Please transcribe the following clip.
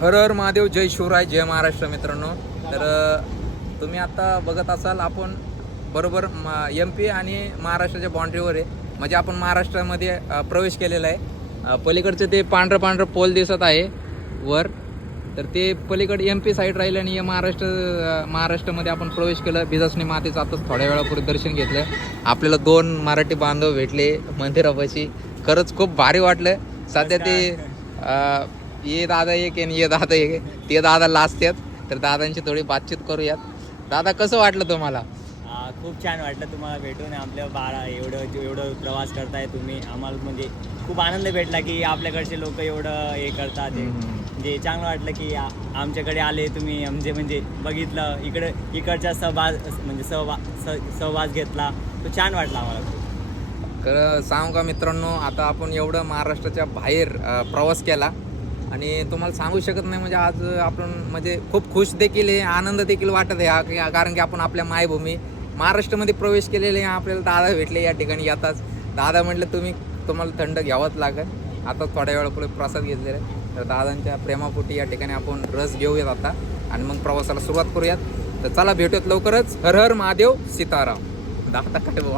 हर हर महादेव, जय शिवराय, जय महाराष्ट्र. मित्रांनो, तर तुम्ही आता बघत असाल आपण बरोबर MP आणि महाराष्ट्राच्या बाउंड्रीवर आहे. म्हणजे आपण महाराष्ट्रामध्ये प्रवेश केलेला आहे. पलीकडचे ते पांढरं पांढरं पोल दिसत आहे वर, तर ते पलीकडे MP साईड राहील आणि महाराष्ट्रामध्ये आपण प्रवेश केला. बिजासनी मातेचं आताच थोड्या वेळापूर्वी दर्शन घेतलं. आपल्याला 2 मराठी बांधव भेटले मंदिरापाशी. खरंच खूप भारी वाटलं. सध्या ते ये दादा एक आणि ये दादा एक, ते दादा लास्ट आहेत. तर दादांची थोडी बातचीत करूयात. दादा, कसं वाटलं तुम्हाला? खूप छान वाटलं तुम्हाला भेटून. आपल्या बाळा एवढं प्रवास करताय तुम्ही, आम्हाला म्हणजे खूप आनंद भेटला की आपल्याकडचे लोक एवढं हे करतात. म्हणजे चांगलं वाटलं की आमच्याकडे आले तुम्ही, म्हणजे बघितलं इकडचा सहवास घेतला, तो छान वाटला आम्हाला खूप. तर सांगू का मित्रांनो, आता आपण एवढं महाराष्ट्राच्या बाहेर प्रवास केला आणि तुम्हाला सांगू शकत नाही. म्हणजे आज आपण म्हणजे खूप खुश देखील आहे, आनंद देखील वाटत आहे. कारण की आपण आपल्या मायभूमी महाराष्ट्रामध्ये प्रवेश केलेले. आपल्याला दादा भेटले या ठिकाणी येताच. दादा म्हटलं तुम्हाला थंड घ्यावंच लागेल. आता थोड्या वेळापुढे प्रसाद घेतलेला आहे. तर दादांच्या प्रेमापोटी या ठिकाणी आपण रस घेऊयात आता आणि मग प्रवासाला सुरुवात करूयात. तर चला, भेटूयात लवकरच. हर हर महादेव, सीताराम. दादा काय बाबा.